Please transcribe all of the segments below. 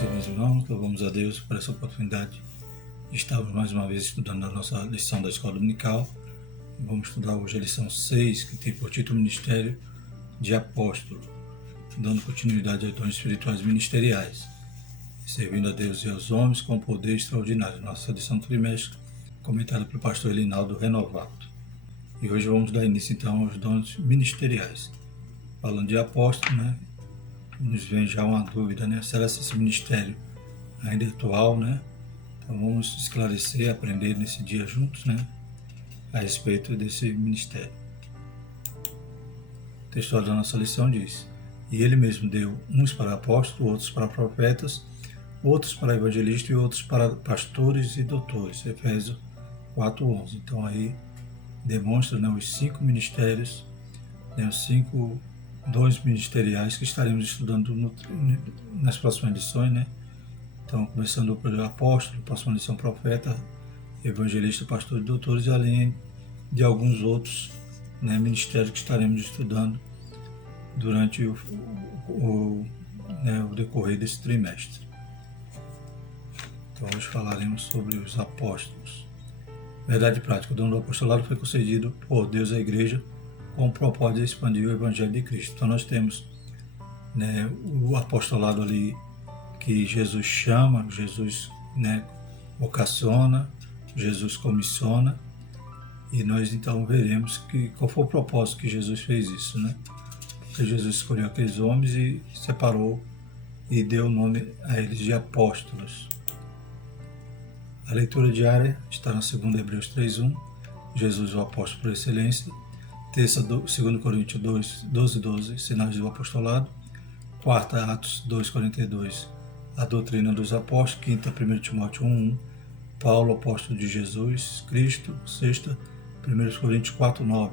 Senhor, meus irmãos, louvamos a Deus por essa oportunidade de estarmos mais uma vez estudando a nossa lição da Escola Dominical. Vamos estudar hoje a lição 6, que tem por título Ministério de Apóstolo, dando continuidade aos dons espirituais ministeriais, servindo a Deus e aos homens com poder extraordinário. Nossa lição trimestre, comentada pelo pastor Elinaldo Renovato. E hoje vamos dar início então aos dons ministeriais. Falando de apóstolo, nos vem já uma dúvida, será que esse ministério ainda é atual, Então vamos esclarecer, aprender nesse dia juntos, a respeito desse ministério. O texto da nossa lição diz: e ele mesmo deu uns para apóstolos, outros para profetas, outros para evangelistas e outros para pastores e doutores. Efésios 4:11. Então aí demonstra os 5 ministérios, os 5 dons ministeriais que estaremos estudando nas próximas lições, Então, começando pelo apóstolo, próxima lição profeta, evangelista, pastor e doutores, além de alguns outros ministérios que estaremos estudando durante o decorrer desse trimestre. Então, hoje falaremos sobre os apóstolos. Verdade prática: o dom do apostolado foi concedido por Deus à igreja com o propósito de expandir o evangelho de Cristo. Então, nós temos o apostolado ali que Jesus chama, Jesus vocaciona, Jesus comissiona, e nós então veremos qual foi o propósito que Jesus fez isso, Porque Jesus escolheu aqueles homens e separou e deu o nome a eles de apóstolos. A leitura diária está na 2 Hebreus 3:1, Jesus o apóstolo por excelência. Terça, 2 Coríntios 12:12, sinais do apostolado. Quarta, Atos 2:42, a doutrina dos apóstolos. Quinta, 1 Timóteo 1:1, Paulo, apóstolo de Jesus Cristo. Sexta, 1 Coríntios 4:9,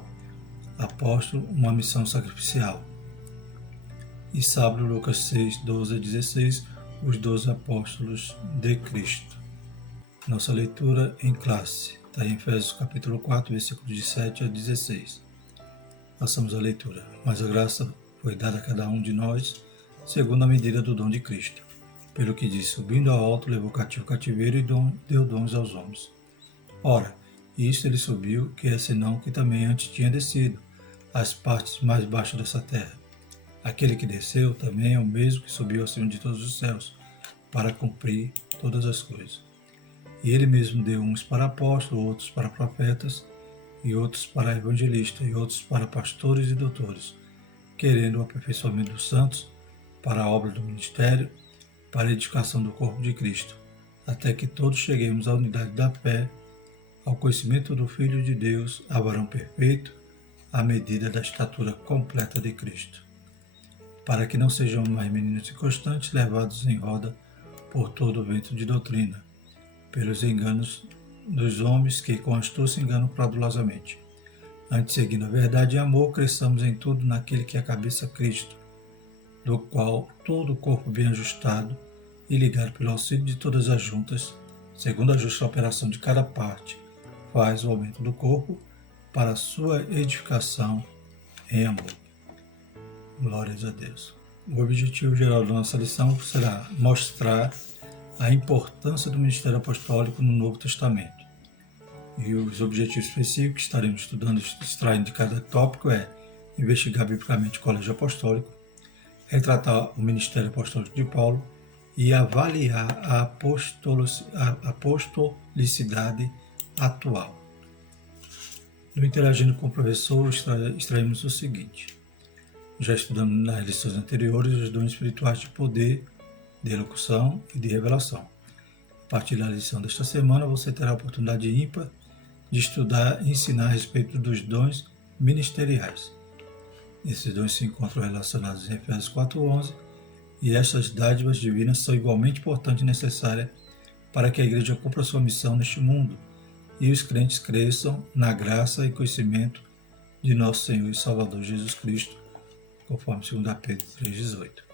apóstolo, uma missão sacrificial. E sábado, Lucas 6:12-16, os 12 apóstolos de Cristo. Nossa leitura em classe está em Efésios capítulo 4, versículos de 7 a 16. Passamos a leitura. Mas a graça foi dada a cada um de nós, segundo a medida do dom de Cristo. Pelo que diz: subindo ao alto, levou cativo o cativeiro e deu dons aos homens. Ora, isto ele subiu, que é senão que também antes tinha descido às partes mais baixas dessa terra. Aquele que desceu também é o mesmo que subiu acima de todos os céus, para cumprir todas as coisas. E ele mesmo deu uns para apóstolos, outros para profetas, e outros para evangelistas, e outros para pastores e doutores, querendo o aperfeiçoamento dos santos, para a obra do ministério, para a edificação do corpo de Cristo, até que todos cheguemos à unidade da fé, ao conhecimento do Filho de Deus, a varão perfeito, à medida da estatura completa de Cristo, para que não sejam mais meninos inconstantes, levados em roda por todo o vento de doutrina, pelos enganos dos homens que com astúcia enganam fraudulosamente. Antes, seguindo a verdade e amor, cresçamos em tudo naquele que é a cabeça, Cristo, do qual todo o corpo bem ajustado e ligado pelo auxílio de todas as juntas, segundo a justa operação de cada parte, faz o aumento do corpo para a sua edificação em amor. Glórias a Deus. O objetivo geral da nossa lição será mostrar a importância do ministério apostólico no Novo Testamento. E os objetivos específicos que estaremos estudando, extraindo de cada tópico investigar biblicamente o colégio apostólico, retratar o ministério apostólico de Paulo e avaliar a apostolicidade atual. No Interagindo com o Professor, extraímos o seguinte: já estudamos nas lições anteriores os dons espirituais de poder, de elocução e de revelação. A partir da lição desta semana, você terá a oportunidade ímpar de estudar e ensinar a respeito dos dons ministeriais. Esses dons se encontram relacionados em Efésios 4:11, e estas dádivas divinas são igualmente importantes e necessárias para que a igreja cumpra sua missão neste mundo e os crentes cresçam na graça e conhecimento de nosso Senhor e Salvador Jesus Cristo, conforme 2 Pedro 3:18.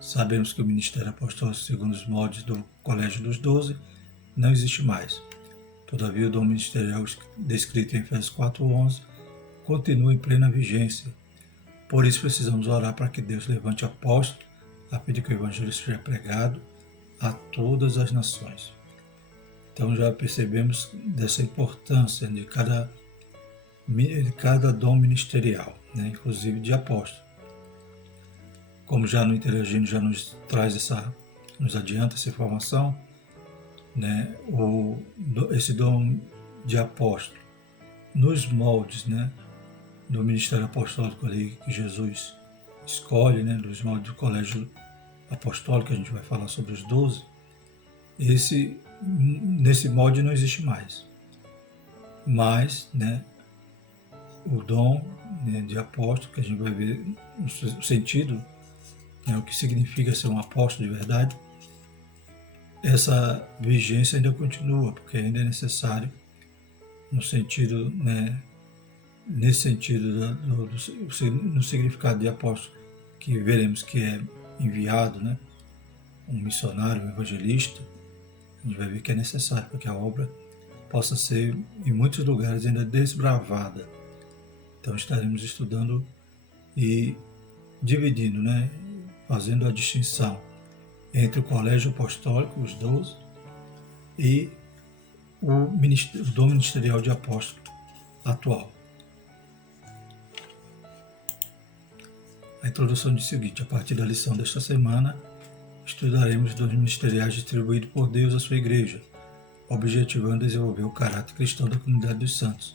Sabemos que o ministério apostólico, segundo os moldes do Colégio dos 12, não existe mais. Todavia, o dom ministerial descrito em Efésios 4:11 continua em plena vigência. Por isso, precisamos orar para que Deus levante apóstolos, a fim de que o Evangelho seja pregado a todas as nações. Então já percebemos dessa importância de cada dom ministerial, né? Inclusive de apóstolo. Como já no Interagindo já nos traz nos adianta essa informação, né? Esse dom de apóstolo, nos moldes, né, do ministério apostólico ali que Jesus escolhe, né, nos moldes do colégio apostólico, a gente vai falar sobre os 12, nesse molde não existe mais. Mas, né, o dom, né, de apóstolo, que a gente vai ver o sentido, né, o que significa ser um apóstolo de verdade, essa vigência ainda continua, porque ainda é necessário, no sentido, né, nesse sentido no significado de apóstolo, que veremos que é enviado, né, um missionário, um evangelista, a gente vai ver que é necessário para que a obra possa ser, em muitos lugares, ainda desbravada. Então estaremos estudando e dividindo, né, fazendo a distinção entre o colégio apostólico, os 12, e o dom ministerial de apóstolo atual. A introdução diz o seguinte: a partir da lição desta semana, estudaremos os dons ministeriais distribuídos por Deus à sua igreja, objetivando desenvolver o caráter cristão da comunidade dos santos,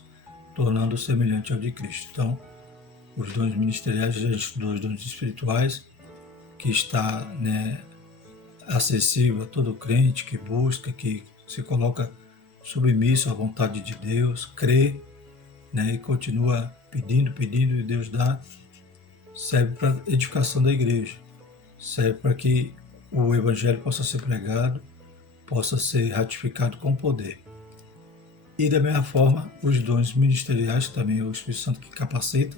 tornando-o semelhante ao de Cristo. Então, os dons ministeriais, já estudou os dons espirituais, que está, né, acessível a todo crente que busca, que se coloca submisso à vontade de Deus, crê, né, e continua pedindo, e Deus dá. Serve para a edificação da igreja, serve para que o evangelho possa ser pregado, possa ser ratificado com poder. E da mesma forma, os dons ministeriais, também o Espírito Santo que capacita,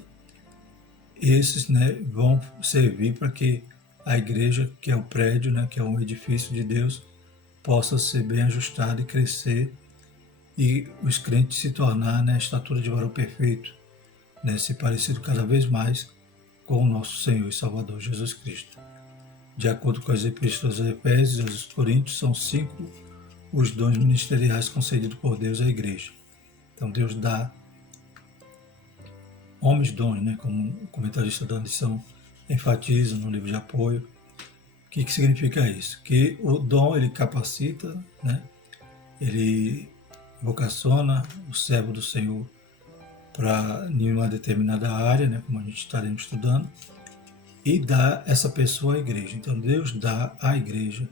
esses, né, vão servir para que a igreja, que é o prédio, né, que é um edifício de Deus, possa ser bem ajustada e crescer, e os crentes se tornar, né, a estatura de varão perfeito, né, se parecido cada vez mais com o nosso Senhor e Salvador Jesus Cristo. De acordo com as epístolas aos Efésios e aos Coríntios, são 5 os dons ministeriais concedidos por Deus à igreja. Então Deus dá homens dons, né, como o comentarista da lição enfatiza no livro de apoio. O que significa isso? Que o dom, ele capacita, né, ele vocaciona o servo do Senhor para nenhuma determinada área, né, como a gente estaremos estudando, e dá essa pessoa à igreja. Então Deus dá à igreja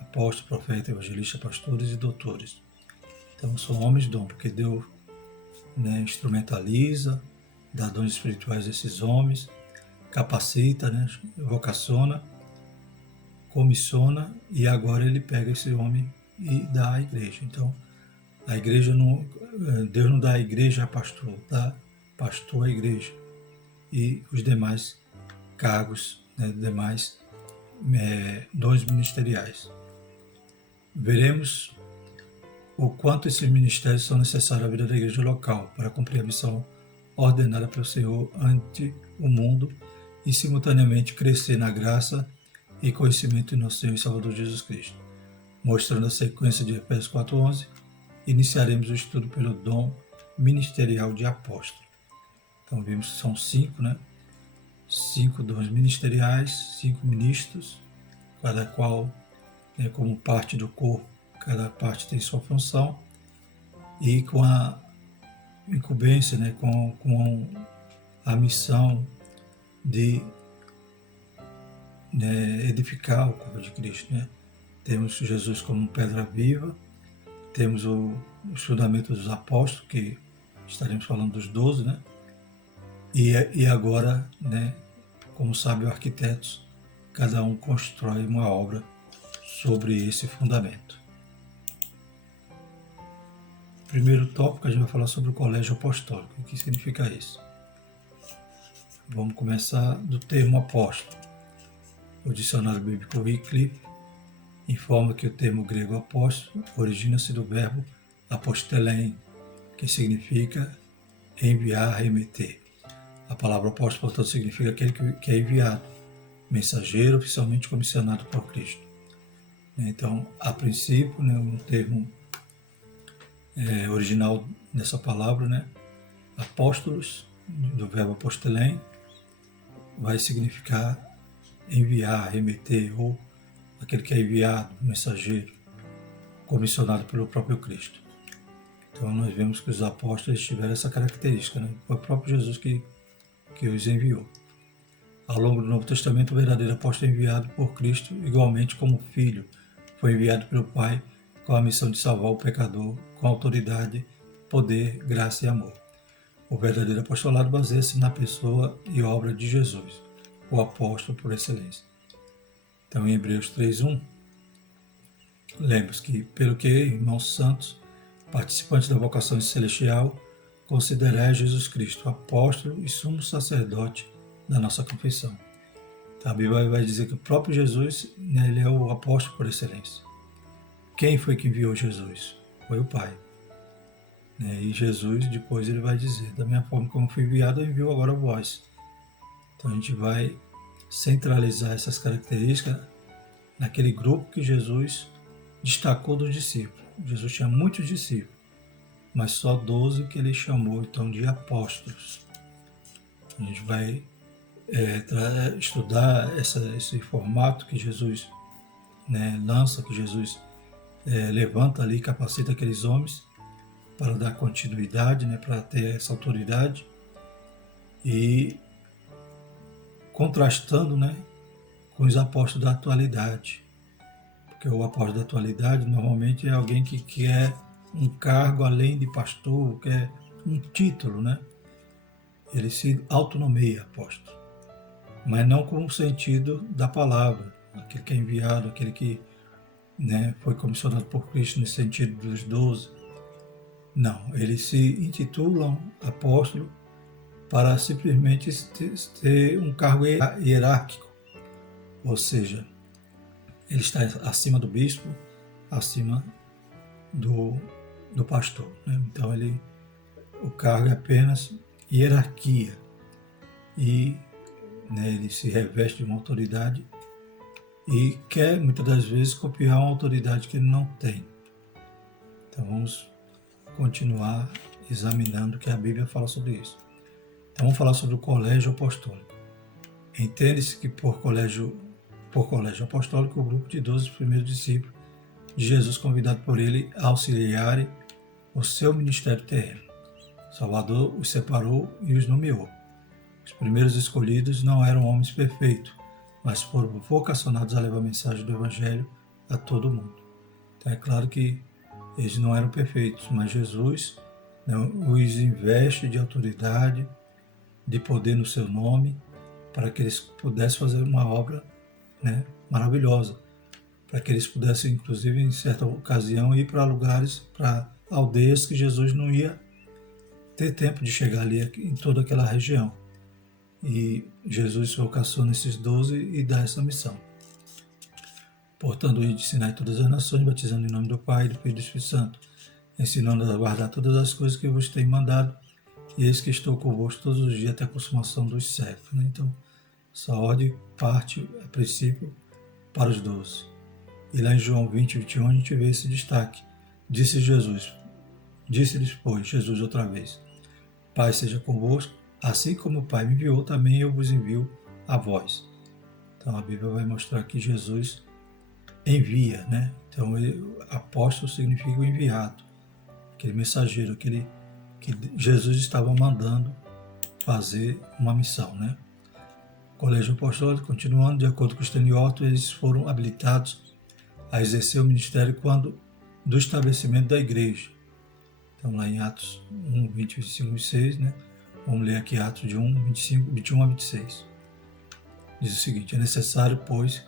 apóstolo, profeta, evangelista, pastores e doutores. Então são homens de dom, porque Deus, né, instrumentaliza, dá dons espirituais a esses homens, capacita, né, vocaciona, comissiona, e agora ele pega esse homem e dá à igreja. Então a igreja não, Deus não dá à igreja a pastor, dá pastor à igreja e os demais cargos, né, demais dons ministeriais. Veremos o quanto esses ministérios são necessários à vida da igreja local para cumprir a missão ordenada pelo Senhor ante o mundo e simultaneamente crescer na graça e conhecimento de nosso Senhor e Salvador Jesus Cristo. Mostrando a sequência de Efésios 4:11, iniciaremos o estudo pelo dom ministerial de apóstolo. Então vimos que são 5, né? 5 dons ministeriais, 5 ministros, cada qual, né, como parte do corpo, cada parte tem sua função, e com a incumbência, né, com a missão de, né, edificar o corpo de Cristo, né? Temos Jesus como pedra viva, temos os fundamentos dos apóstolos, que estaremos falando dos 12, né? E agora, né, como sábios arquitetos, cada um constrói uma obra sobre esse fundamento. Primeiro tópico, a gente vai falar sobre o colégio apostólico. O que significa isso? Vamos começar do termo apóstolo. O dicionário bíblico Wycliffe informa que o termo grego apóstolo origina-se do verbo apostelein, que significa enviar, remeter. A palavra apóstolo, portanto, significa aquele que é enviado, mensageiro oficialmente comissionado por Cristo. Então, a princípio, né, um termo original dessa palavra, né, apóstolos, do verbo apostelém, vai significar enviar, remeter, ou aquele que é enviado, mensageiro, comissionado pelo próprio Cristo. Então nós vemos que os apóstolos tiveram essa característica, né? Foi o próprio Jesus que os enviou. Ao longo do Novo Testamento, o verdadeiro apóstolo é enviado por Cristo, igualmente como filho, foi enviado pelo Pai com a missão de salvar o pecador, com autoridade, poder, graça e amor. O verdadeiro apostolado baseia-se na pessoa e obra de Jesus, o apóstolo por excelência. Então, em Hebreus 3:1, lemos que, pelo que, irmãos santos, participantes da vocação celestial, considerai Jesus Cristo, apóstolo e sumo sacerdote da nossa confissão. Então, a Bíblia vai dizer que o próprio Jesus, né, ele é o apóstolo por excelência. Quem foi que enviou Jesus? Foi o Pai. E Jesus, depois, ele vai dizer, da minha forma como fui enviado, eu envio agora vós. Então, a gente vai centralizar essas características naquele grupo que Jesus destacou dos discípulos. Jesus tinha muitos discípulos, mas só 12 que ele chamou, então, de apóstolos. A gente vai estudar esse formato que Jesus, né, lança, que Jesus levanta ali, capacita aqueles homens para dar continuidade, né, para ter essa autoridade, e contrastando, né, com os apóstolos da atualidade. Porque o apóstolo da atualidade normalmente é alguém que quer um cargo além de pastor, quer um título, né? Ele se autonomeia apóstolo, mas não com o sentido da palavra, aquele que é enviado, aquele que, né, foi comissionado por Cristo nesse sentido dos 12. Não, eles se intitulam apóstolo para simplesmente ter um cargo hierárquico, ou seja, ele está acima do bispo, acima do pastor, né? Então o cargo é apenas hierarquia e, né, ele se reveste de uma autoridade e quer muitas das vezes copiar uma autoridade que ele não tem. Então vamos continuar examinando o que a Bíblia fala sobre isso. Então vamos falar sobre o colégio apostólico. Entende-se que por colégio apostólico, o grupo de 12 primeiros discípulos de Jesus, convidado por ele a auxiliarem o seu ministério terreno. Salvador os separou e os nomeou. Os primeiros escolhidos não eram homens perfeitos, mas foram vocacionados a levar a mensagem do Evangelho a todo mundo. Então é claro que eles não eram perfeitos, mas Jesus, né, os investe de autoridade, de poder no seu nome, para que eles pudessem fazer uma obra, né, maravilhosa, para que eles pudessem, inclusive, em certa ocasião, ir para lugares, para aldeias que Jesus não ia ter tempo de chegar ali em toda aquela região. E Jesus vocaciona esses 12 e dá essa missão. Portanto, ensinar todas as nações, batizando em nome do Pai, do Filho e do Espírito Santo, ensinando a guardar todas as coisas que eu vos tenho mandado, e eis que estou convosco todos os dias até a consumação dos séculos. Né? Então, essa ordem parte, a princípio, para os 12. E lá em João 20:21 a gente vê esse destaque. Disse-lhes, pois, Jesus outra vez, Pai seja convosco, assim como o Pai me enviou, também eu vos envio a vós. Então a Bíblia vai mostrar que Jesus envia, né? Então apóstolo significa o enviado, aquele mensageiro, aquele que Jesus estava mandando fazer uma missão, né? Colégio Apostólico, continuando, de acordo com Stanley Orton, eles foram habilitados a exercer o ministério quando do estabelecimento da igreja. Então, lá em Atos 1, 20, 25 e 6, né? Vamos ler aqui Atos de 1, 21 a 26. Diz o seguinte: é necessário, pois,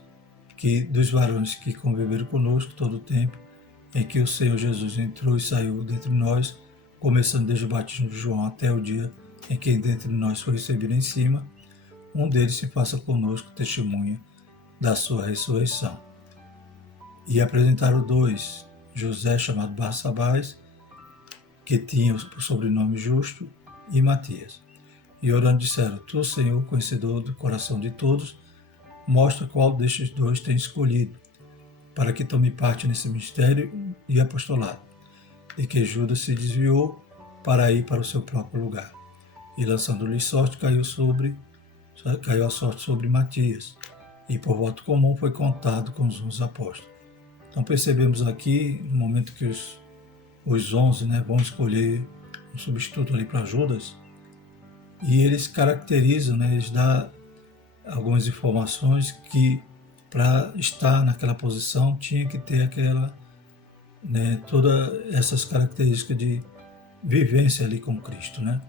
que dos varões que conviveram conosco todo o tempo em que o Senhor Jesus entrou e saiu dentre nós, começando desde o batismo de João até o dia em que dentre nós foi recebido em cima, um deles se faça conosco testemunha da sua ressurreição. E apresentaram 2, José, chamado Barsabás, que tinha por sobrenome Justo, e Matias. E orando disseram: Tu, Senhor, conhecedor do coração de todos, mostra qual destes 2 tem escolhido, para que tome parte nesse ministério e apostolado, e que Judas se desviou para ir para o seu próprio lugar. E lançando-lhe sorte, caiu a sorte sobre Matias, e por voto comum foi contado com os 11 apóstolos. Então percebemos aqui, no momento que os 11, né, vão escolher um substituto ali para Judas, e eles caracterizam, né, eles dão algumas informações que para estar naquela posição tinha que ter aquela, né, todas essas características de vivência ali com Cristo, né?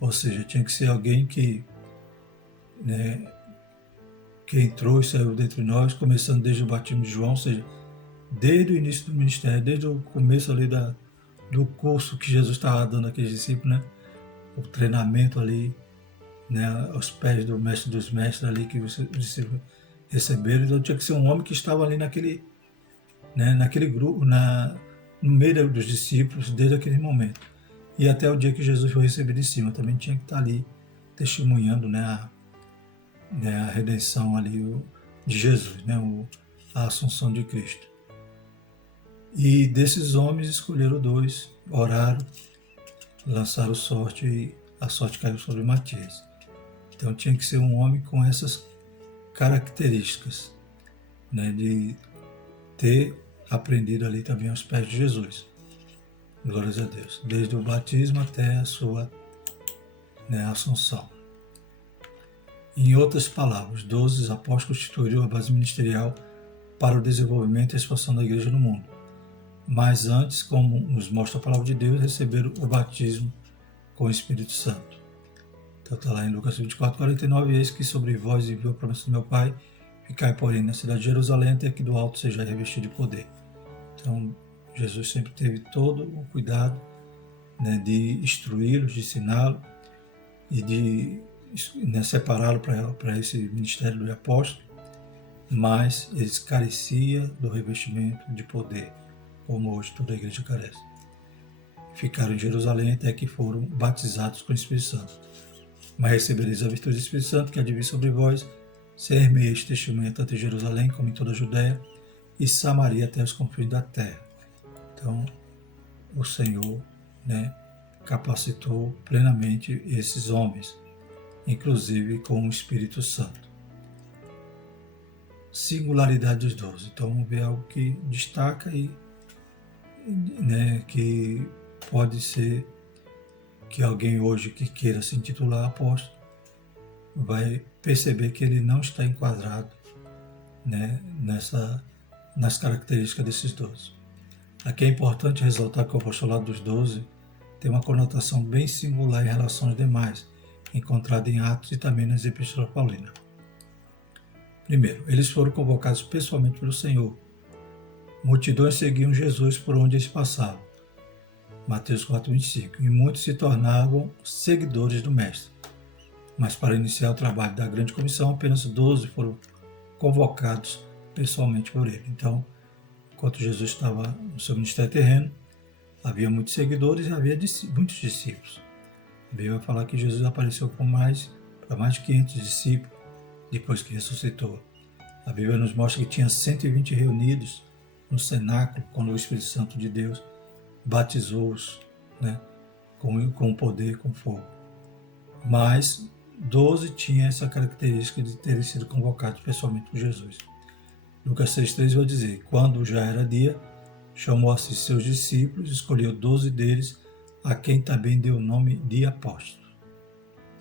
Ou seja, tinha que ser alguém que, né, que entrou e saiu dentre nós, começando desde o batismo de João, ou seja, desde o início do ministério, desde o começo ali do curso que Jesus estava dando àqueles discípulos, né? O treinamento ali, né, aos pés do mestre dos mestres ali que os discípulos receberam. Então tinha que ser um homem que estava ali naquele, né, naquele grupo, no meio dos discípulos desde aquele momento. E até o dia que Jesus foi recebido em cima, também tinha que estar ali testemunhando, né, a redenção ali de Jesus, né, a assunção de Cristo. E desses homens escolheram 2, oraram, lançaram sorte e a sorte caiu sobre Matias. Então tinha que ser um homem com essas características, né, de ter aprendido ali também aos pés de Jesus. Glórias a Deus. Desde o batismo até a sua, né, assunção. Em outras palavras, 12 apóstolos constituíram a base ministerial para o desenvolvimento e a expansão da igreja no mundo. Mas antes, como nos mostra a palavra de Deus, receberam o batismo com o Espírito Santo. Então está lá em Lucas 24, 49, eis que sobre vós enviou a promessa do meu Pai, ficai, porém, na cidade de Jerusalém, até que do alto seja revestido de poder. Então, Jesus sempre teve todo o cuidado, né, de instruí-los, de ensiná-lo e de, né, separá-lo para esse ministério do apóstolo, mas eles careciam do revestimento de poder, como hoje toda a igreja carece. Ficaram em Jerusalém até que foram batizados com o Espírito Santo. Mas recebereis a virtude do Espírito Santo, que há de vir sobre vós, ser-me-eis testemunha tanto em Jerusalém como em toda a Judéia e Samaria até os confins da terra. Então, o Senhor, né, capacitou plenamente esses homens, inclusive com o Espírito Santo. Singularidade dos 12. Então, vamos ver algo que destaca e, né, que pode ser que alguém hoje que queira se intitular apóstolo vai perceber que ele não está enquadrado, né, nas características desses 12. Aqui é importante ressaltar que o apostolado dos 12 tem uma conotação bem singular em relação aos demais, encontrada em Atos e também nas Epístolas Paulinas. Primeiro, eles foram convocados pessoalmente pelo Senhor. Multidões seguiam Jesus por onde eles passavam. Mateus 4,25. E muitos se tornavam seguidores do Mestre. Mas para iniciar o trabalho da grande comissão, apenas 12 foram convocados pessoalmente por ele. Então, enquanto Jesus estava no seu ministério terreno, havia muitos seguidores e havia muitos discípulos. A Bíblia vai falar que Jesus apareceu para mais de 500 discípulos depois que ressuscitou. A Bíblia nos mostra que tinha 120 reunidos no cenáculo quando o Espírito Santo de Deus batizou-os, né, com poder, com fogo. Mas 12 tinham essa característica de terem sido convocados pessoalmente por Jesus. Lucas 6,3 vai dizer, quando já era dia, chamou a si seus discípulos, escolheu 12 deles, a quem também deu o nome de apóstolos.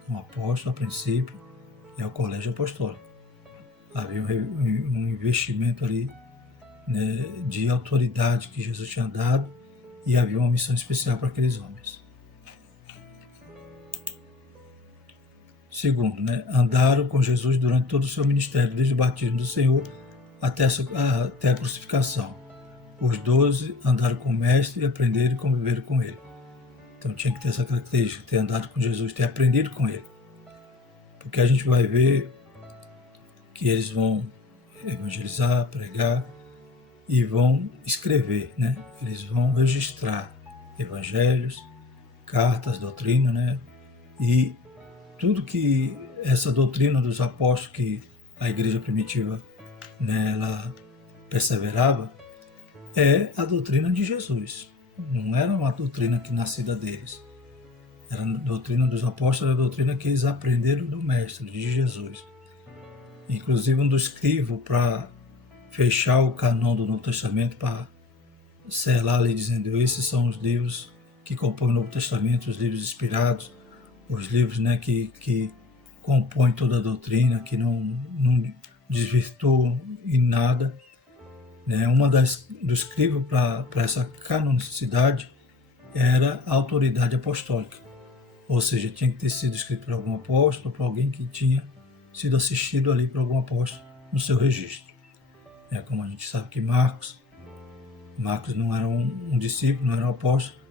Um apóstolo, a princípio, é o colégio apostólico. Havia um investimento ali, né, de autoridade que Jesus tinha dado e havia uma missão especial para aqueles homens. Segundo, né, andaram com Jesus durante todo o seu ministério, desde o batismo do Senhor até a crucificação. Os 12 andaram com o Mestre e aprenderam e conviveram com ele. Então tinha que ter essa característica, ter andado com Jesus, ter aprendido com ele. Porque a gente vai ver que eles vão evangelizar, pregar e vão escrever, né? Eles vão registrar evangelhos, cartas, doutrina, né? E tudo que essa doutrina dos apóstolos que a igreja primitiva, né, ela perseverava, é a doutrina de Jesus. Não era uma doutrina que nascida deles. Era a doutrina dos apóstolos, era a doutrina que eles aprenderam do Mestre, de Jesus. Inclusive, um dos crivos para fechar o canon do Novo Testamento, para selar ali, dizendo: esses são os livros que compõem o Novo Testamento, os livros inspirados, os livros, né, que compõem toda a doutrina, que não desvirtuam em nada. Né? Uma dos crivos para essa canonicidade era a autoridade apostólica. Ou seja, tinha que ter sido escrito por algum apóstolo, por alguém que tinha sido assistido ali por algum apóstolo no seu registro. Como a gente sabe que Marcos não era um discípulo, não era um apóstolo,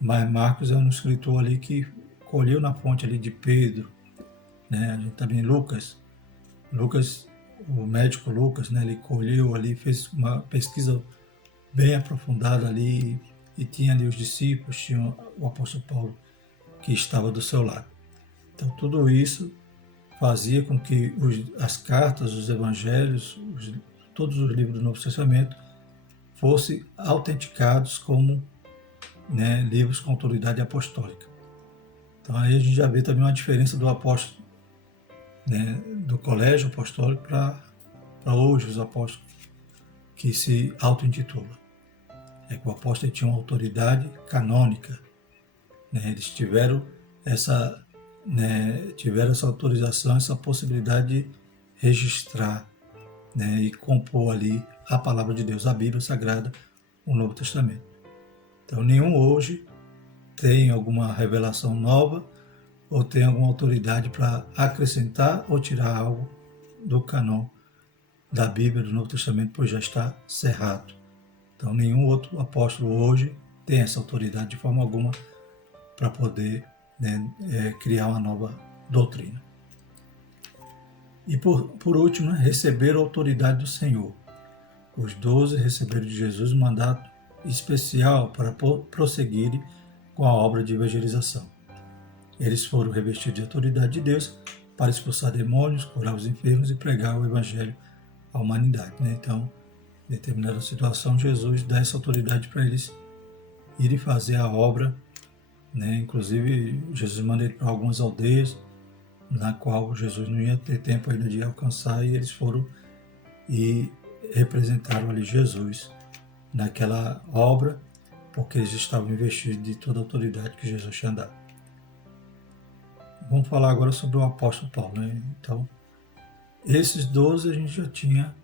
mas Marcos é um escritor ali que colheu na fonte ali de Pedro. Né? A gente também Lucas, o médico Lucas, né, ele colheu ali, fez uma pesquisa bem aprofundada ali e tinha ali os discípulos, tinha o apóstolo Paulo que estava do seu lado. Então tudo isso fazia com que as cartas, os evangelhos, todos os livros do Novo Testamento fossem autenticados como, né, livros com autoridade apostólica. Então aí a gente já vê também uma diferença do apóstolo, né, do colégio apostólico para hoje os apóstolos que se auto-intitulam. Que o apóstolo tinha uma autoridade canônica, né, eles tiveram essa autorização, essa possibilidade de registrar, né, e compor ali a palavra de Deus, a Bíblia Sagrada, o Novo Testamento. Então nenhum hoje tem alguma revelação nova ou tem alguma autoridade para acrescentar ou tirar algo do canon da Bíblia, do Novo Testamento, pois já está cerrado. Então nenhum outro apóstolo hoje tem essa autoridade de forma alguma para poder, né, criar uma nova doutrina. E por último, né, receber a autoridade do Senhor. Os 12 receberam de Jesus um mandato especial para prosseguirem com a obra de evangelização. Eles foram revestidos de autoridade de Deus para expulsar demônios, curar os enfermos e pregar o evangelho à humanidade. Né? Então, em determinada situação, Jesus dá essa autoridade para eles irem fazer a obra. Né? Inclusive, Jesus manda ele para algumas aldeias, na qual Jesus não ia ter tempo ainda de alcançar, e eles foram e representaram ali Jesus naquela obra, porque eles estavam investidos de toda a autoridade que Jesus tinha dado. Vamos falar agora sobre o apóstolo Paulo. Né? Então, esses 12 a gente já tinha,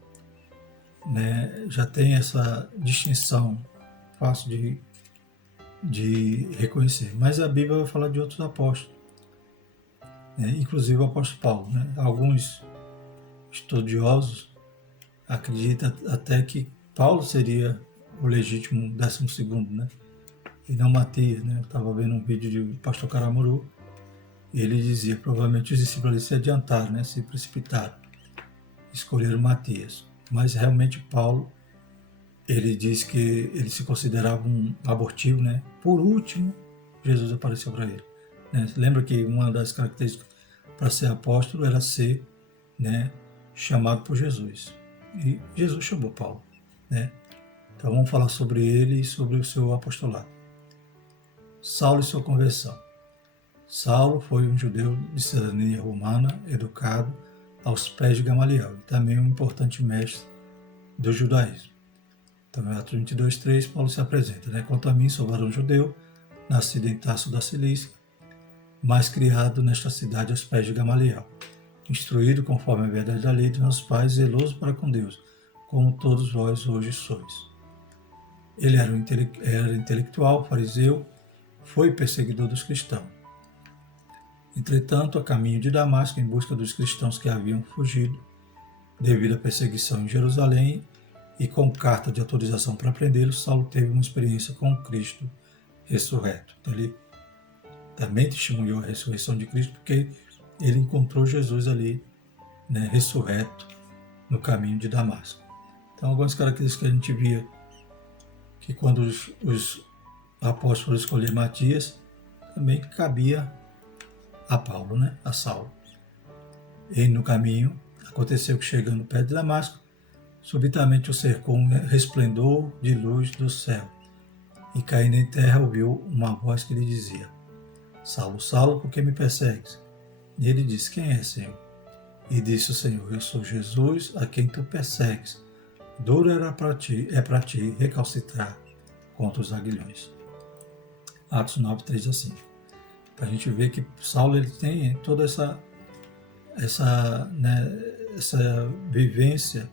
né, já tem essa distinção fácil de reconhecer. Mas a Bíblia vai falar de outros apóstolos, né? Inclusive o apóstolo Paulo. Né? Alguns estudiosos acreditam até que Paulo seria o legítimo 12º, né? E não Matias. Né? Eu estava vendo um vídeo do pastor Caramuru, e ele dizia, provavelmente os discípulos se adiantaram, né? Se precipitaram, escolheram Matias. Mas realmente Paulo, ele diz que ele se considerava um abortivo, né? Por último, Jesus apareceu para ele. Né? Lembra que uma das características para ser apóstolo era ser, né, chamado por Jesus. E Jesus chamou Paulo. Né? Então vamos falar sobre ele e sobre o seu apostolado. Saulo e sua conversão. Saulo foi um judeu de cidadania romana, educado aos pés de Gamaliel, e também um importante mestre do judaísmo. Então, em Atos 22:3, Paulo se apresenta, né? Quanto a mim, sou varão judeu, nascido em Tarso da Cilícia, mas criado nesta cidade aos pés de Gamaliel, instruído conforme a verdade da lei de nossos pais, zeloso para com Deus, como todos vós hoje sois. Ele era intelectual, fariseu, foi perseguidor dos cristãos. Entretanto, a caminho de Damasco, em busca dos cristãos que haviam fugido devido à perseguição em Jerusalém, e com carta de autorização para prendê-los, Saulo teve uma experiência com Cristo ressurreto. Então, ele também testemunhou a ressurreição de Cristo, porque ele encontrou Jesus ali, né, ressurreto, no caminho de Damasco. Então, algumas características que a gente via, que quando os apóstolos escolheram Matias, também cabia a Paulo, né, a Saulo. E no caminho, aconteceu que chegando perto de Damasco, subitamente o cercou um resplendor de luz do céu, e caindo em terra ouviu uma voz que lhe dizia: Saulo, Saulo, por que me persegues? E ele disse: Quem é, Senhor? E disse o Senhor: Eu sou Jesus, a quem tu persegues. Duro é para ti recalcitrar contra os aguilhões. Atos 9, 3 a 5. Para a gente ver que Saulo ele tem toda essa vivência,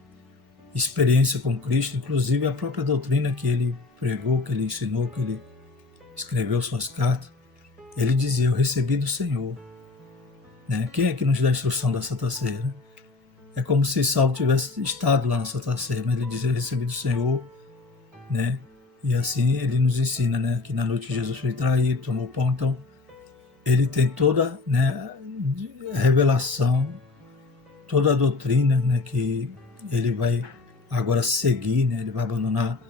experiência com Cristo, inclusive a própria doutrina que ele pregou, que ele ensinou, que ele escreveu suas cartas. Ele dizia: Eu recebi do Senhor. Né? Quem é que nos dá a instrução da Santa Ceia? É como se Saulo tivesse estado lá na Santa Ceia, mas ele dizia: Eu recebi do Senhor. Né? E assim ele nos ensina, né, que na noite que Jesus foi traído, tomou pão. Então ele tem toda, né, a revelação, toda a doutrina, né, que ele vai agora seguir, né, ele vai abandonar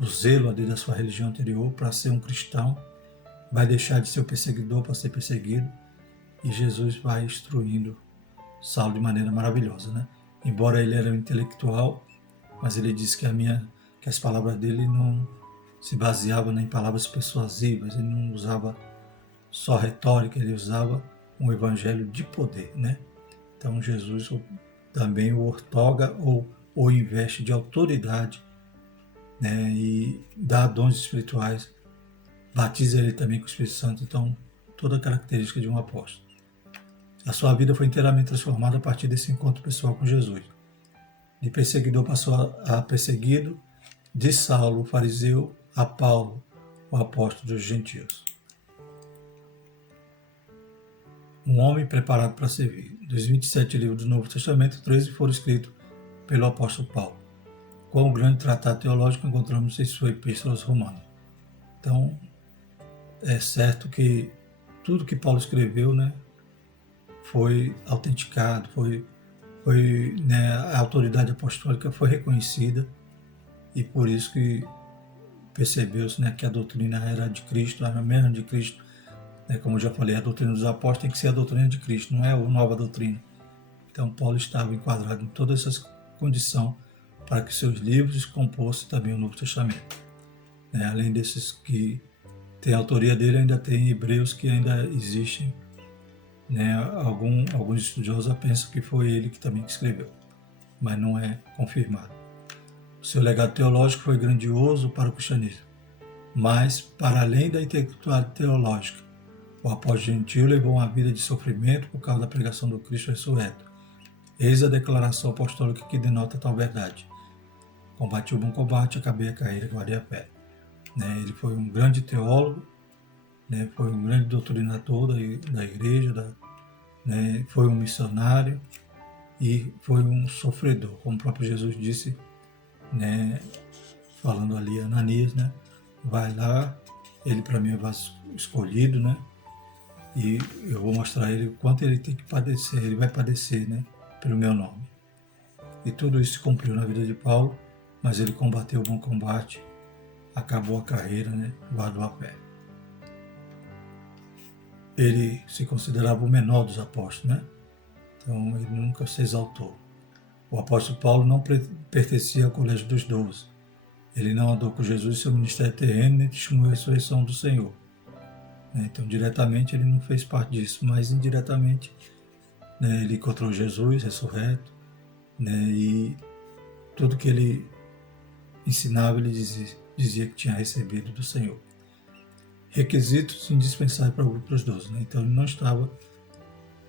o zelo ali da sua religião anterior para ser um cristão, vai deixar de ser o perseguidor para ser perseguido, e Jesus vai instruindo Saulo de maneira maravilhosa, né? Embora ele era um intelectual, mas ele disse que as palavras dele não se baseavam em palavras persuasivas, ele não usava só retórica, ele usava um evangelho de poder, né? Então Jesus também o ortoga ou investe de autoridade, né? E dá dons espirituais, batiza ele também com o Espírito Santo. Então toda a característica de um apóstolo. A sua vida foi inteiramente transformada a partir desse encontro pessoal com Jesus. De perseguidor passou a perseguido, de Saulo, o fariseu, a Paulo, o apóstolo dos gentios. Um homem preparado para servir. Dos 27 livros do Novo Testamento, 13 foram escritos pelo apóstolo Paulo. Qual grande tratado teológico encontramos em sua epístola aos Romanos. Então, é certo que tudo que Paulo escreveu, né, foi autenticado, né, a autoridade apostólica foi reconhecida, e por isso que percebeu-se, né, que a doutrina era de Cristo, era a mesma de Cristo. Né, como eu já falei, a doutrina dos apóstolos tem que ser a doutrina de Cristo, não é a nova doutrina. Então Paulo estava enquadrado em todas essas condições para que seus livros compôssem também o Novo Testamento. Né, além desses que tem a autoria dele, ainda tem hebreus que ainda existem. Né, alguns estudiosos pensam que foi ele que também escreveu, mas não é confirmado. O seu legado teológico foi grandioso para o cristianismo, mas, para além da intelectualidade teológica, o apóstolo gentio levou uma vida de sofrimento por causa da pregação do Cristo ressurreto. Eis a declaração apostólica que denota tal verdade. Combati o bom combate, acabei a carreira, guardei a fé. Né, ele foi um grande teólogo, né, foi um grande doutrinador da igreja, né, foi um missionário e foi um sofredor, como o próprio Jesus disse, né, falando ali a Ananias, né, vai lá, ele para mim é vaso escolhido, né, e eu vou mostrar a ele o quanto ele tem que padecer, ele vai padecer, né, pelo meu nome. E tudo isso se cumpriu na vida de Paulo, mas ele combateu o bom combate, acabou a carreira, né, guardou a fé. Ele se considerava o menor dos apóstolos, né? Então ele nunca se exaltou. O apóstolo Paulo não pertencia ao colégio dos 12. Ele não andou com Jesus em seu ministério terreno, nem testemunhou a ressurreição do Senhor. Então diretamente ele não fez parte disso, mas indiretamente, né, ele encontrou Jesus ressurreto, né, e tudo que ele ensinava ele dizia que tinha recebido do Senhor. Requisitos indispensáveis para o grupo dos 12. Né? Então ele não estava,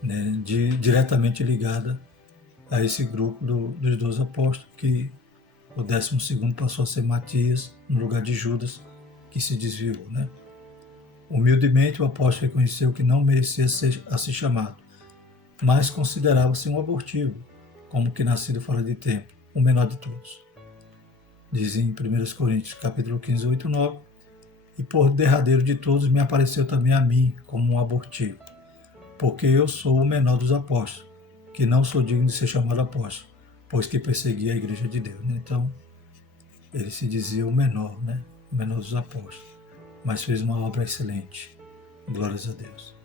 né, diretamente ligado a esse grupo dos 12 apóstolos, que o 12º passou a ser Matias, no lugar de Judas, que se desviou. Né? Humildemente o apóstolo reconheceu que não merecia ser chamado, mas considerava-se um abortivo, como que nascido fora de tempo, o menor de todos. Diz em 1 Coríntios capítulo 15, 8 e 9, e por derradeiro de todos me apareceu também a mim como um abortivo, porque eu sou o menor dos apóstolos, que não sou digno de ser chamado apóstolo, pois que persegui a igreja de Deus. Então, ele se dizia o menor, né? O menor dos apóstolos, mas fez uma obra excelente. Glórias a Deus.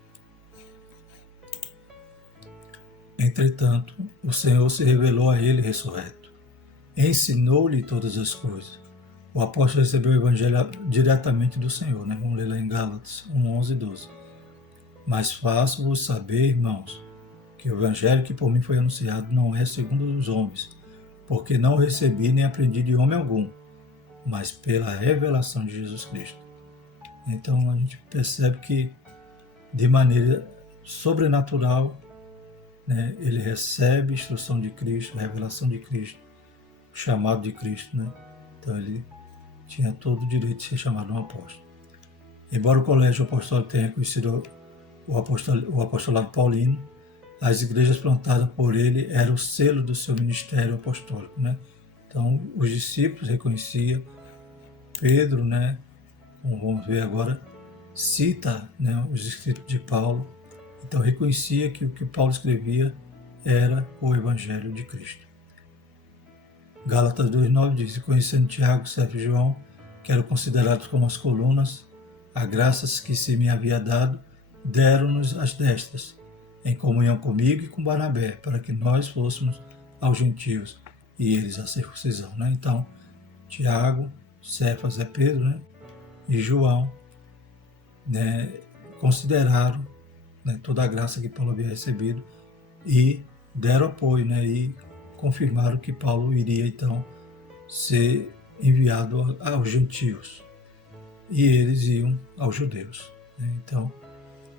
Entretanto, o Senhor se revelou a ele ressurreto. Ensinou-lhe todas as coisas. O apóstolo recebeu o evangelho diretamente do Senhor, né? Vamos ler lá em Gálatas 1, 11 e 12. Mas faço-vos saber, irmãos, que o evangelho que por mim foi anunciado não é segundo os homens, porque não recebi nem aprendi de homem algum, mas pela revelação de Jesus Cristo. Então a gente percebe que de maneira sobrenatural, né, ele recebe a instrução de Cristo, a revelação de Cristo, o chamado de Cristo, né? Então ele tinha todo o direito de ser chamado um apóstolo. Embora o colégio apostólico tenha reconhecido o apostolado paulino, as igrejas plantadas por ele eram o selo do seu ministério apostólico, né? Então os discípulos reconheciam Pedro, né? Como vamos ver agora, cita, né, os escritos de Paulo. Então reconhecia que o que Paulo escrevia era o Evangelho de Cristo. Gálatas 2,9 diz: conhecendo Tiago, Cefas e João, que eram considerados como as colunas, as graças que se me havia dado, deram-nos as destas, em comunhão comigo e com Barnabé, para que nós fôssemos aos gentios e eles a circuncisão. Né? Então, Tiago, Cefas é Pedro, né? E João, né, consideraram, né, toda a graça que Paulo havia recebido e deram apoio, né, e confirmaram que Paulo iria então ser enviado aos gentios e eles iam aos judeus. Né? Então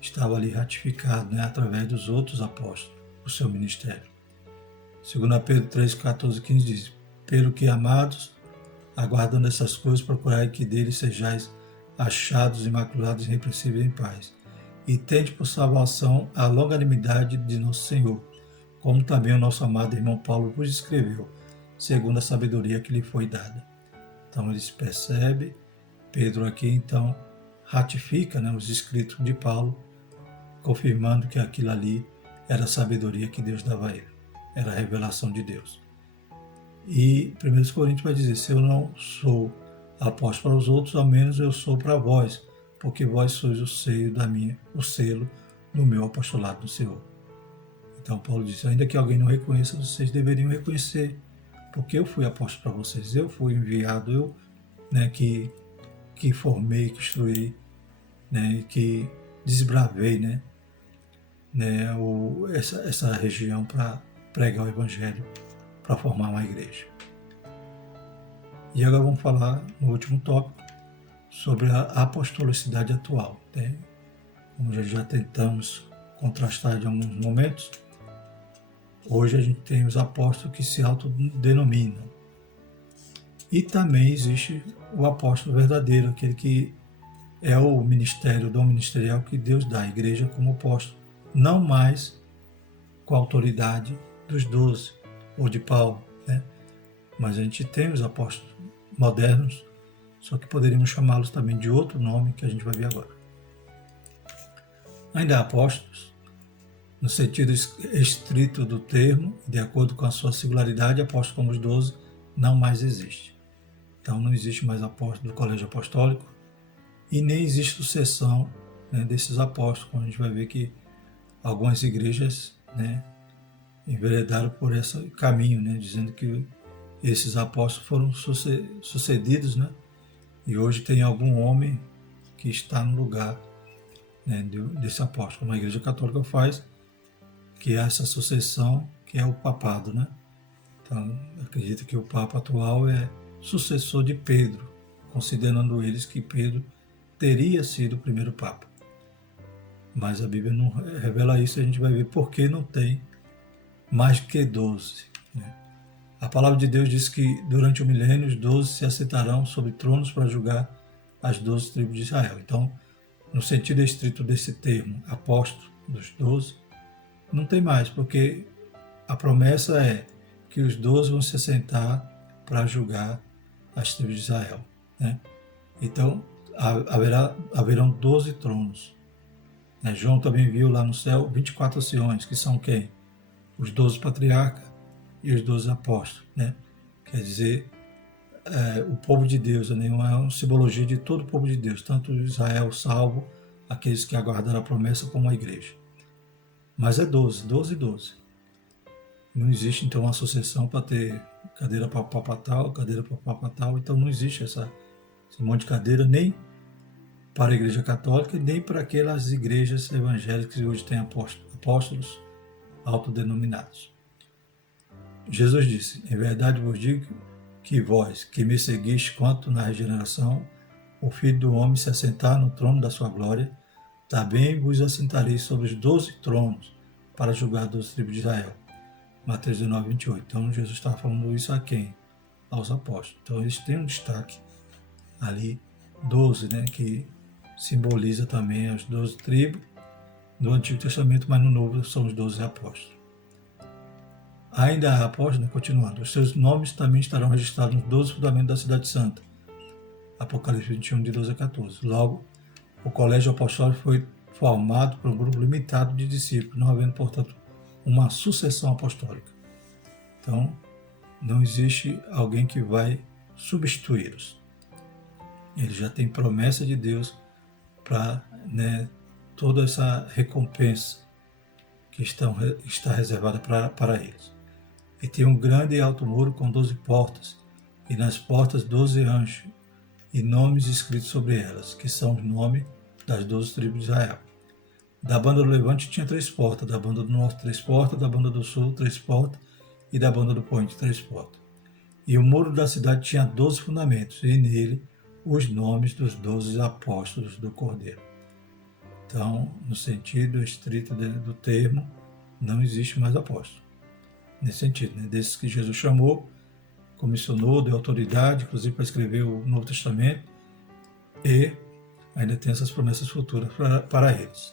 estava ali ratificado, né, através dos outros apóstolos o seu ministério. 2 Pedro 3, 14 e 15 diz: pelo que, amados, aguardando essas coisas, procurai que deles sejais achados imaculados e irrepreensíveis em paz, e tende por salvação a longanimidade de nosso Senhor, como também o nosso amado irmão Paulo vos escreveu, segundo a sabedoria que lhe foi dada. Então ele se percebe, Pedro aqui então ratifica, né, os escritos de Paulo, confirmando que aquilo ali era a sabedoria que Deus dava a ele, era a revelação de Deus. E 1 Coríntios vai dizer: se eu não sou apóstolo para os outros, ao menos eu sou para vós, porque vós sois o selo do meu apostolado no Senhor. Então Paulo disse: ainda que alguém não reconheça, vocês deveriam reconhecer, porque eu fui apóstolo para vocês, eu fui enviado, eu, né, que formei, que instruí, né, que desbravei, né, essa região para pregar o Evangelho, para formar uma igreja. E agora vamos falar, no último tópico, sobre a apostolicidade atual. Né? Como já tentamos contrastar em alguns momentos, hoje a gente tem os apóstolos que se autodenominam. E também existe o apóstolo verdadeiro, aquele que é o ministério, o dom ministerial que Deus dá à igreja como apóstolo, não mais com a autoridade dos 12 ou de Paulo, né? Mas a gente tem os apóstolos modernos, só que poderíamos chamá-los também de outro nome que a gente vai ver agora. Ainda há apóstolos, no sentido estrito do termo, de acordo com a sua singularidade, apóstolos como os 12 não mais existe. Então não existe mais apóstolo do colégio apostólico e nem existe sucessão, né, desses apóstolos, como a gente vai ver que algumas igrejas, né, enveredaram por esse caminho, né, dizendo que esses apóstolos foram sucedidos, né, e hoje tem algum homem que está no lugar, né, desse apóstolo, como a Igreja Católica faz, que é essa sucessão, que é o papado, né? Então, acredito que o Papa atual é sucessor de Pedro, considerando eles que Pedro teria sido o primeiro Papa. Mas a Bíblia não revela isso, a gente vai ver por que não tem mais que 12. Né? A palavra de Deus diz que durante o milênio os 12 se assentarão sobre tronos para julgar as 12 tribos de Israel. Então, no sentido estrito desse termo, apóstolo dos 12, não tem mais, porque a promessa é que os 12 vão se assentar para julgar as tribos de Israel. Né? Então, haverão 12 tronos. Né? João também viu lá no céu 24 anciões, que são quem? Os 12 patriarcas e os 12 apóstolos. Né? Quer dizer, o povo de Deus, né? É uma simbologia de todo o povo de Deus, tanto Israel salvo, aqueles que aguardaram a promessa, como a igreja. Mas é 12, 12 e 12. Não existe, então, uma sucessão para ter cadeira para papa tal, cadeira para papa tal. Então, não existe esse monte de cadeira nem para a Igreja Católica, nem para aquelas igrejas evangélicas que hoje têm apóstolos autodenominados. Jesus disse: em verdade vos digo que vós, que me seguiste quanto na regeneração, o Filho do Homem se assentar no trono da sua glória, também vos assentareis sobre os 12 tronos para julgar 12 tribos de Israel. Mateus 19, 28. Então, Jesus estava falando isso a quem? Aos apóstolos. Então, eles têm um destaque ali, 12, né, que simboliza também as 12 tribos do Antigo Testamento, mas no Novo são os 12 apóstolos. Ainda há apóstolos, né, continuando, os seus nomes também estarão registrados nos 12 fundamentos da Cidade Santa. Apocalipse 21, de 12 a 14. Logo, o colégio apostólico foi formado por um grupo limitado de discípulos, não havendo, portanto, uma sucessão apostólica. Então, não existe alguém que vai substituí-los. Ele já tem promessa de Deus para, né, toda essa recompensa que está reservada para eles. E tem um grande e alto muro com 12 portas, e nas portas 12 anjos, e nomes escritos sobre elas, que são os nomes das 12 tribos de Israel. Da banda do Levante tinha 3 portas, da banda do Norte 3 portas, da banda do Sul 3 portas, e da banda do Poente 3 portas. E o muro da cidade tinha 12 fundamentos, e nele os nomes dos 12 apóstolos do Cordeiro. Então, no sentido estrito do termo, não existe mais apóstolo. Nesse sentido, né? Desses que Jesus chamou, comissionou, deu autoridade, inclusive para escrever o Novo Testamento, e ainda tem essas promessas futuras para eles.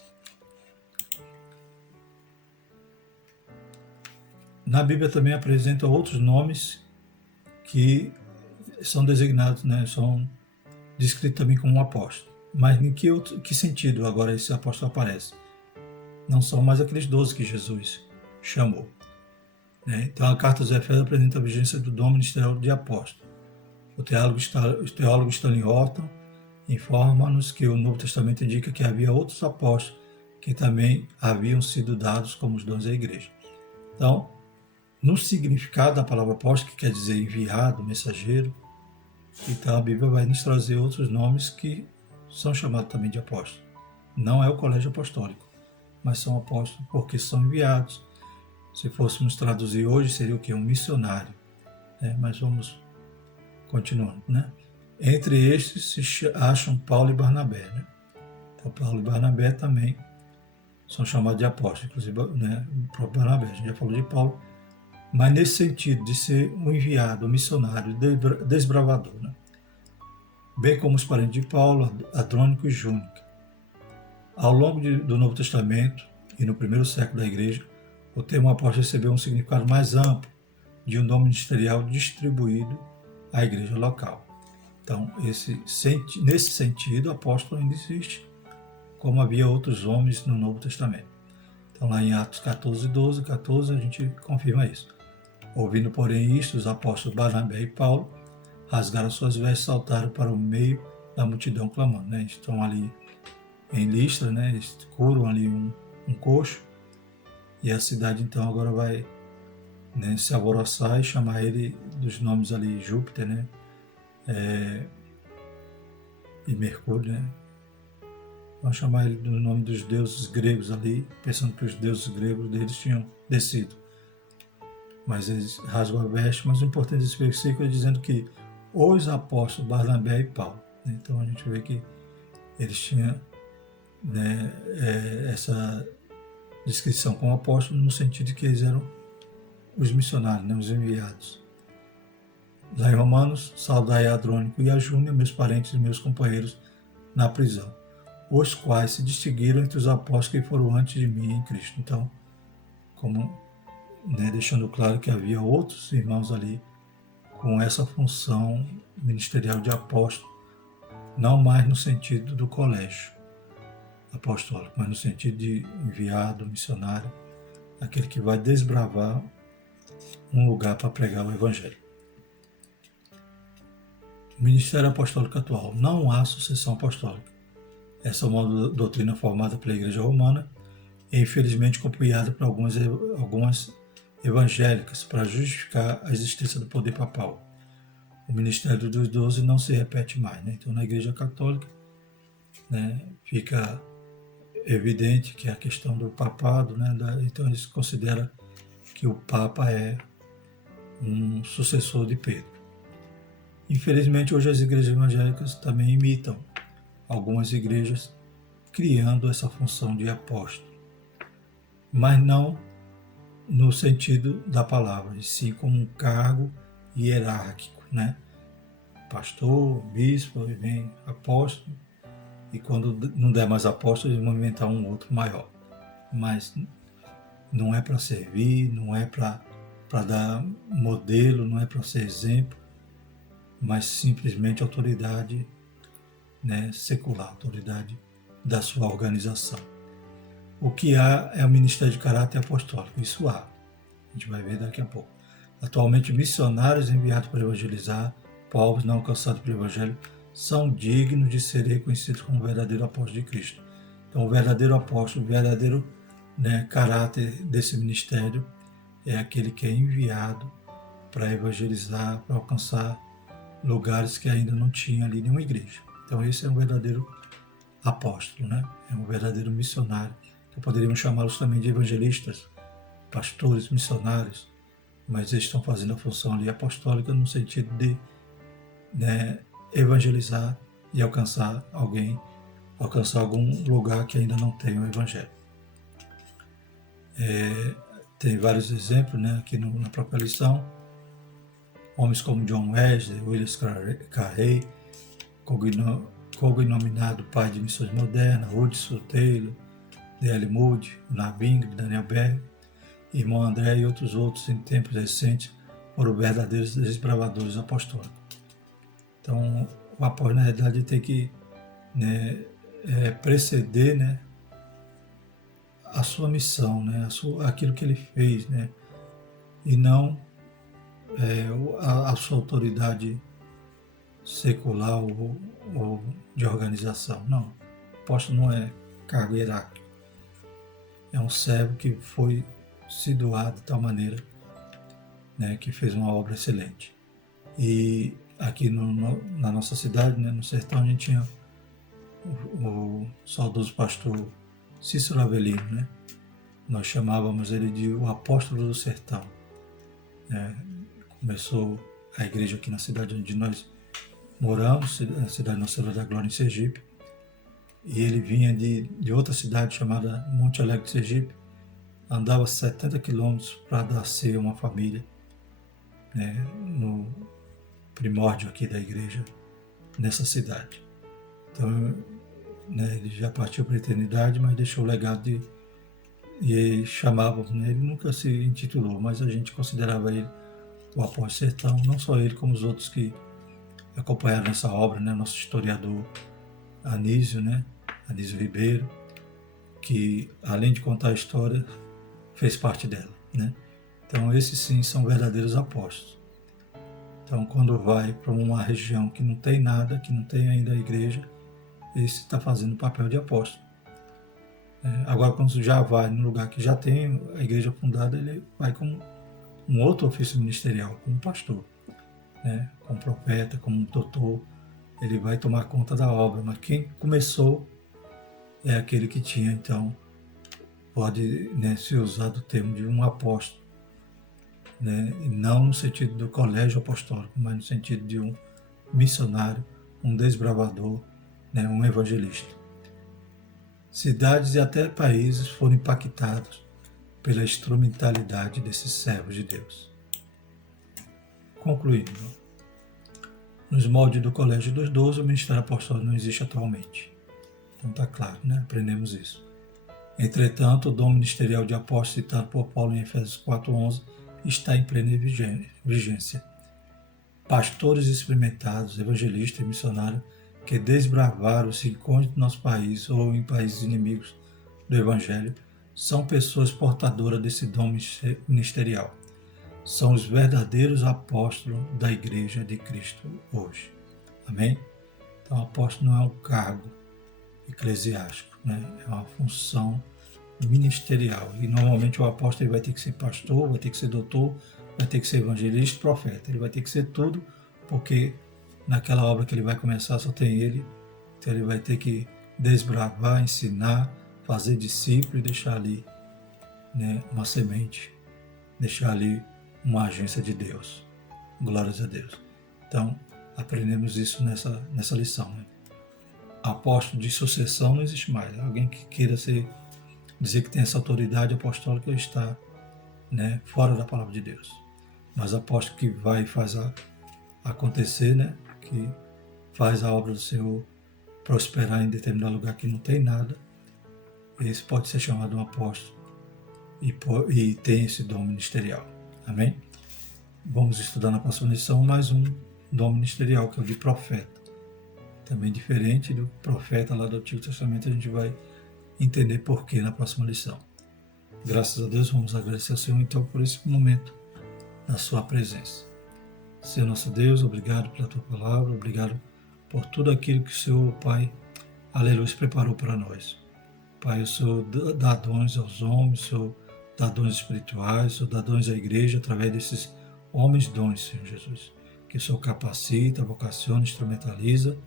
Na Bíblia também apresenta outros nomes que são designados, né, são descritos também como um apóstolo. Mas em que sentido agora esse apóstolo aparece? Não são mais aqueles 12 que Jesus chamou. Né? Então a carta aos Efésios apresenta a vigência do dom ministerial de apóstolo. O teólogo Stanley Horton informa-nos que o Novo Testamento indica que havia outros apóstolos que também haviam sido dados como os dons da igreja. Então, no significado da palavra apóstolo, que quer dizer enviado, mensageiro, então a Bíblia vai nos trazer outros nomes que são chamados também de apóstolos. Não é o colégio apostólico, mas são apóstolos porque são enviados. Se fôssemos traduzir hoje, seria o quê? Um missionário. Mas vamos continuando, né? Entre estes se acham Paulo e Barnabé, né? Então, Paulo e Barnabé também são chamados de apóstolos, inclusive, né, o próprio Barnabé. A gente já falou de Paulo, mas nesse sentido de ser um enviado, um missionário, desbravador, né? Bem como os parentes de Paulo, Andrônico e Júnica. Ao longo do Novo Testamento e no primeiro século da Igreja, o termo apóstolo recebeu um significado mais amplo de um dom ministerial distribuído à igreja local. Então, nesse sentido, o apóstolo ainda existe, como havia outros homens no Novo Testamento. Então, lá em Atos 14, a gente confirma isso. Ouvindo, porém, isto, os apóstolos Barnabé e Paulo rasgaram suas vestes e saltaram para o meio da multidão clamando. Né? Estão ali em Listra, né? Eles curam ali um coxo, e a cidade então agora vai, né, se alvoroçar e chamar ele dos nomes ali, Júpiter, né? E Mercúrio, né? Vão chamar ele do nome dos deuses gregos ali, pensando que os deuses gregos deles tinham descido. Mas eles rasgam a veste, mas o importante desse versículo é dizendo que os apóstolos Barnabé e Paulo. Né? Então a gente vê que eles tinham, né, essa descrição como apóstolos no sentido de que eles eram os missionários, né, os enviados. Lá em Romanos, saudai a Andrônico e a Júnia, meus parentes e meus companheiros na prisão, os quais se distinguiram entre os apóstolos que foram antes de mim em Cristo. Então, como, né, deixando claro que havia outros irmãos ali com essa função ministerial de apóstolo, não mais no sentido do colégio apostólico, mas no sentido de enviado, missionário, aquele que vai desbravar um lugar para pregar o Evangelho. Ministério apostólico atual. Não há sucessão apostólica. Essa é uma doutrina formada pela Igreja Romana e infelizmente copiada por algumas evangélicas para justificar a existência do poder papal. O ministério dos 12 não se repete mais, né? Então, na Igreja Católica, né, fica evidente que é a questão do papado, né? Então, eles consideram que o Papa é um sucessor de Pedro. Infelizmente, hoje as igrejas evangélicas também imitam algumas igrejas criando essa função de apóstolo, mas não no sentido da palavra, e sim como um cargo hierárquico, né? Pastor, bispo, e vem apóstolo, e quando não der mais apóstolo, eles vão inventar um outro maior. Mas não é para servir, não é para dar modelo, não é para ser exemplo, mas simplesmente autoridade, né, secular, autoridade da sua organização. O que há é o ministério de caráter apostólico, isso há, a gente vai ver daqui a pouco. Atualmente, missionários enviados para evangelizar povos não alcançados pelo Evangelho são dignos de serem reconhecidos como verdadeiro apóstolo de Cristo. Então, o verdadeiro apóstolo, o verdadeiro, né, caráter desse ministério é aquele que é enviado para evangelizar, para alcançar lugares que ainda não tinha ali nenhuma igreja. Então, esse é um verdadeiro apóstolo, né? É um verdadeiro missionário. Então, poderíamos chamá-los também de evangelistas, pastores, missionários, mas eles estão fazendo a função ali apostólica no sentido de, né, evangelizar e alcançar alguém, alcançar algum lugar que ainda não tem o evangelho. Tem vários exemplos, né, aqui na própria lição. Homens como John Wesley, Willis Carey, cognominado pai de missões modernas, Hudson Taylor, D.L. Moody, Nabing, Daniel Berg, irmão André e outros em tempos recentes foram verdadeiros desbravadores apostólicos. Então, o apóstolo, na realidade, tem que, né, preceder, né, a sua missão, né, aquilo que ele fez, né, e não a sua autoridade secular ou de organização. Não, o apóstolo não é cargo hierárquico. É um servo que foi se doar de tal maneira, né, que fez uma obra excelente. E aqui na nossa cidade, né, no sertão, a gente tinha o saudoso pastor Cícero Avelino, né? Nós chamávamos ele de o apóstolo do sertão. Começou a igreja aqui na cidade onde nós moramos, a cidade Nossa Senhora da Glória, em Sergipe, e ele vinha de outra cidade chamada Monte Alegre, Sergipe, andava 70 quilômetros para dar ceia a uma família, né, no primórdio aqui da igreja, nessa cidade. Então, né, ele já partiu para a eternidade, mas deixou o legado e chamávamos, né, ele nunca se intitulou, mas a gente considerava ele o apóstolo sertão, não só ele, como os outros que acompanharam essa obra, né, nosso historiador Anísio, né, Anísio Ribeiro, que além de contar a história, fez parte dela, né? Então, esses sim são verdadeiros apóstolos. Então, quando vai para uma região que não tem nada, que não tem ainda a igreja, esse está fazendo o papel de apóstolo. Agora, quando já vai num lugar que já tem a igreja fundada, ele vai com um outro ofício ministerial, como pastor, né? Como profeta, como doutor, ele vai tomar conta da obra, mas quem começou é aquele que tinha, então, pode, né, ser usado o termo de um apóstolo, né? Não no sentido do colégio apostólico, mas no sentido de um missionário, um desbravador, né, um evangelista. Cidades e até países foram impactados pela instrumentalidade desses servos de Deus. Concluindo, nos moldes do Colégio dos 12, o ministério apostólico não existe atualmente. Então está claro, né? Aprendemos isso. Entretanto, o dom ministerial de apóstolo citado por Paulo em Efésios 4:11 está em plena vigência. Pastores experimentados, evangelistas e missionários que desbravaram os rincões do nosso país ou em países inimigos do Evangelho são pessoas portadoras desse dom ministerial. São os verdadeiros apóstolos da Igreja de Cristo hoje. Amém? Então, apóstolo não é um cargo eclesiástico, né? É uma função ministerial. E normalmente o apóstolo ele vai ter que ser pastor, vai ter que ser doutor, vai ter que ser evangelista, profeta. Ele vai ter que ser tudo, porque naquela obra que ele vai começar só tem ele. Então ele vai ter que desbravar, ensinar, fazer discípulo e deixar ali, né, uma semente, deixar ali uma agência de Deus. Glórias a Deus. Então, aprendemos isso nessa lição. Né? Apóstolo de sucessão não existe mais. Alguém que queira dizer que tem essa autoridade apostólica está, né, fora da palavra de Deus. Mas apóstolo que vai e faz acontecer, né, que faz a obra do Senhor prosperar em determinado lugar que não tem nada, esse pode ser chamado um apóstolo e tem esse dom ministerial. Amém? Vamos estudar na próxima lição mais um dom ministerial, que é o de profeta. Também diferente do profeta lá do Antigo Testamento, a gente vai entender por quê na próxima lição. Graças a Deus, vamos agradecer ao Senhor então por esse momento na sua presença. Senhor nosso Deus, obrigado pela tua palavra, obrigado por tudo aquilo que o Senhor, Pai, aleluia, preparou para nós. Pai, o Senhor dá dons aos homens, o Senhor dá dons espirituais, o Senhor dá dons à igreja através desses homens dons, Senhor Jesus, que o Senhor capacita, vocaciona, instrumentaliza,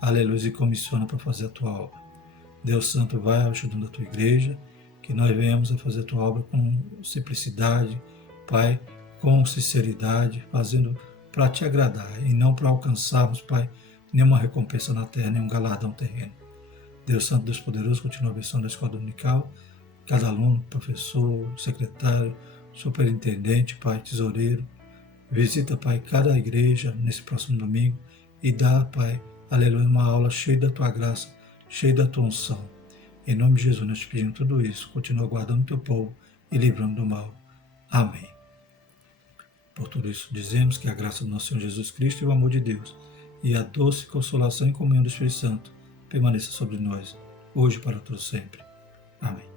aleluia, e comissiona para fazer a tua obra. Deus Santo, vai ajudando a tua igreja, que nós venhamos a fazer a tua obra com simplicidade, Pai, com sinceridade, fazendo para te agradar e não para alcançarmos, Pai, nenhuma recompensa na terra, nenhum galardão terreno. Deus Santo, Deus Poderoso, continua abençoando a escola dominical, cada aluno, professor, secretário, superintendente, Pai, tesoureiro. Visita, Pai, cada igreja nesse próximo domingo e dá, Pai, aleluia, uma aula cheia da tua graça, cheia da tua unção. Em nome de Jesus, nós te pedimos tudo isso. Continua guardando o teu povo e livrando do mal. Amém. Por tudo isso, dizemos que a graça do nosso Senhor Jesus Cristo e o amor de Deus e a doce consolação e comunhão do Espírito Santo permaneça sobre nós, hoje e para todos sempre. Amém.